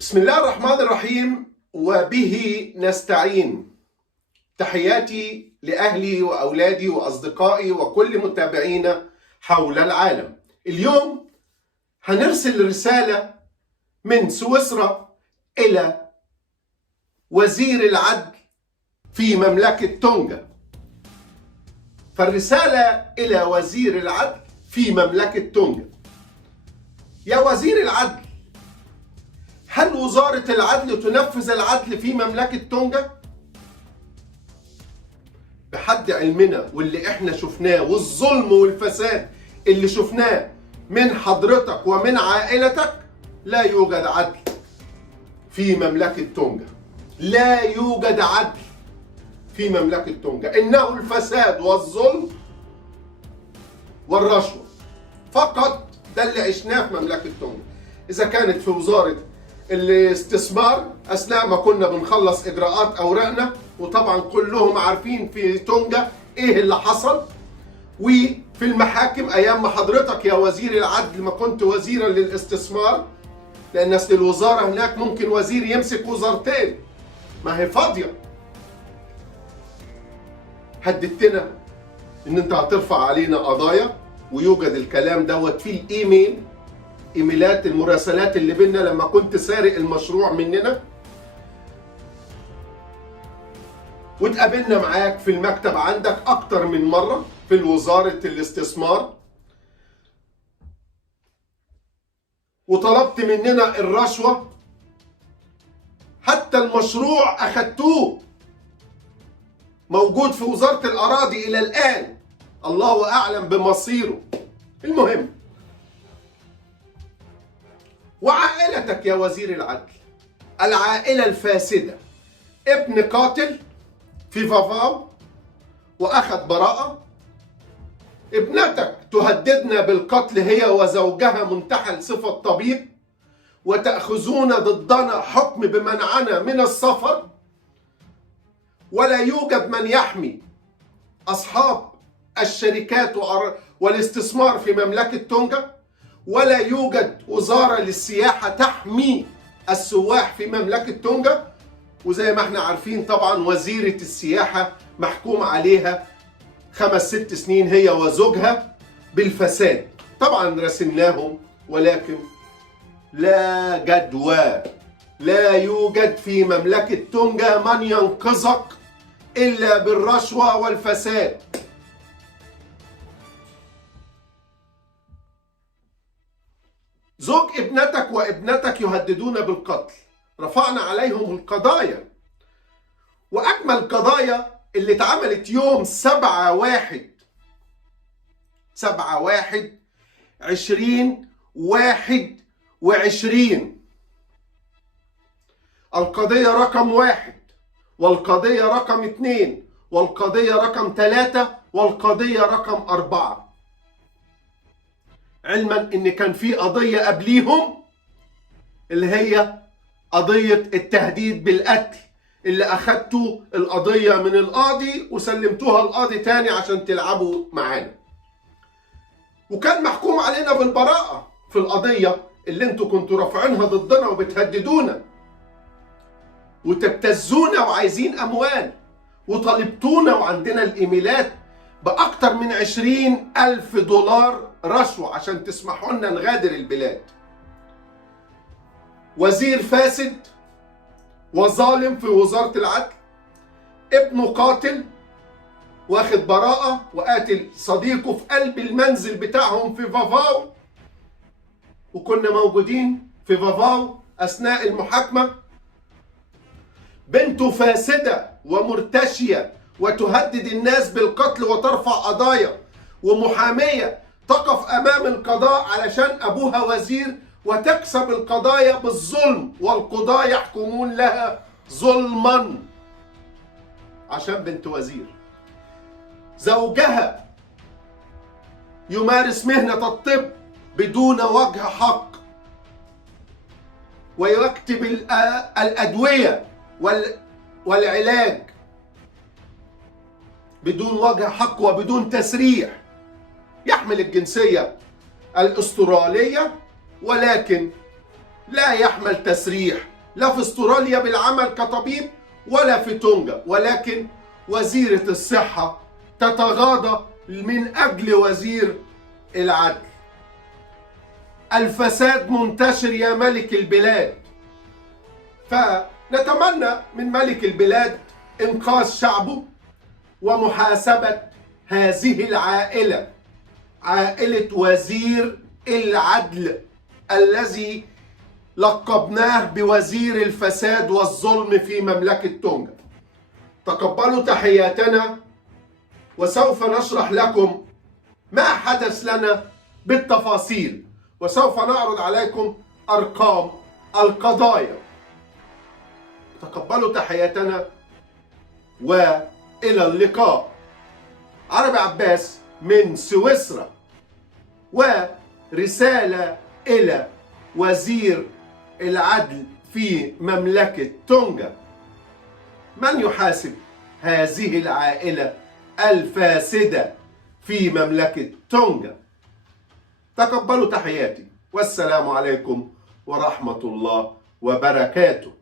بسم الله الرحمن الرحيم وبه نستعين. تحياتي لأهلي وأولادي وأصدقائي وكل متابعينا حول العالم. اليوم هنرسل رسالة من سويسرا إلى وزير العدل في مملكة تونغا. فالرسالة إلى وزير العدل في مملكة تونغا: يا وزير العدل، هل وزارة العدل تنفذ العدل في مملكة تونغا؟ بحد علمنا واللي احنا شفناه والظلم والفساد اللي شفناه من حضرتك ومن عائلتك، لا يوجد عدل في مملكة تونغا. لا يوجد عدل في مملكة تونغا، إنه الفساد والظلم والرشوة فقط. ده اللي عشناه في مملكة تونغا. إذا كانت في وزارة الاستثمار أثناء ما كنا بنخلص إجراءات أوراقنا، وطبعا كلهم عارفين في تونغا إيه اللي حصل، وفي المحاكم أيام ما حضرتك يا وزير العدل ما كنت وزيرا للاستثمار، لأن أصل الوزارة هناك ممكن وزير يمسك وزارتين، ما هي فاضية. هددتنا إن أنت هترفع علينا قضايا، ويوجد الكلام دوت في الإيميل، ايميلات المراسلات اللي بينا لما كنت سارق المشروع مننا. واتقابلنا معاك في المكتب عندك اكتر من مرة في وزارة الاستثمار، وطلبت مننا الرشوة. حتى المشروع اخدتوه موجود في وزارة الاراضي الى الان، الله اعلم بمصيره. المهم، وعائلتك يا وزير العدل، العائلة الفاسدة، ابن قاتل في فافاو وأخذ براءة، ابنتك تهددنا بالقتل هي وزوجها منتحل صفة طبيب، وتأخذون ضدنا حكم بمنعنا من السفر، ولا يوجد من يحمي أصحاب الشركات والاستثمار في مملكة تونغا، ولا يوجد وزارة للسياحة تحمي السواح في مملكة تونغا. وزي ما احنا عارفين طبعا وزيرة السياحة محكوم عليها 5-6 سنين هي وزوجها بالفساد. طبعا رسلناهم، ولكن لا جدوى. لا يوجد في مملكة تونغا من ينقذك إلا بالرشوة والفساد. زوج ابنتك وابنتك يهددون بالقتل، رفعنا عليهم القضايا، وأجمل قضايا اللي اتعملت يوم 7/1/2021. القضية رقم 1، والقضية رقم 2، والقضية رقم 3، والقضية رقم 4. علما ان كان في قضية قبليهم اللي هي قضية التهديد بالقتل، اللي اخدتوا القضية من القاضي وسلمتوها القاضي تاني عشان تلعبوا معانا، وكان محكوم علينا بالبراءة في القضية اللي انتوا كنتوا رافعينها ضدنا وبتهددونا وتبتزونا وعايزين اموال، وطالبتونا وعندنا الايميلات بأكتر من 20,000 دولار رشوة عشان تسمحوا لنا نغادر البلاد. وزير فاسد وظالم في وزارة العدل، ابنه قاتل واخد براءة وقاتل صديقه في قلب المنزل بتاعهم في فافاو، وكنا موجودين في فافاو أثناء المحاكمة. بنته فاسدة ومرتشية وتهدد الناس بالقتل وترفع قضايا، ومحامية تقف أمام القضاء علشان أبوها وزير وتكسب القضايا بالظلم، والقضاة يحكمون لها ظلما عشان بنت وزير. زوجها يمارس مهنة الطب بدون وجه حق، ويكتب الأدوية والعلاج بدون وجه حق وبدون تسريح. يحمل الجنسية الأسترالية، ولكن لا يحمل تسريح لا في استراليا بالعمل كطبيب ولا في تونجا، ولكن وزيرة الصحة تتغاضى من أجل وزير العدل. الفساد منتشر يا ملك البلاد، فنتمنى من ملك البلاد إنقاذ شعبه ومحاسبة هذه العائلة، عائلة وزير العدل الذي لقبناه بوزير الفساد والظلم في مملكة تونجا. تقبلوا تحياتنا، وسوف نشرح لكم ما حدث لنا بالتفاصيل، وسوف نعرض عليكم أرقام القضايا. تقبلوا تحياتنا وإلى اللقاء. عربي عباس من سويسرا، ورسالة إلى وزير العدل في مملكة تونجا: من يحاسب هذه العائلة الفاسدة في مملكة تونجا؟ تقبلوا تحياتي، والسلام عليكم ورحمة الله وبركاته.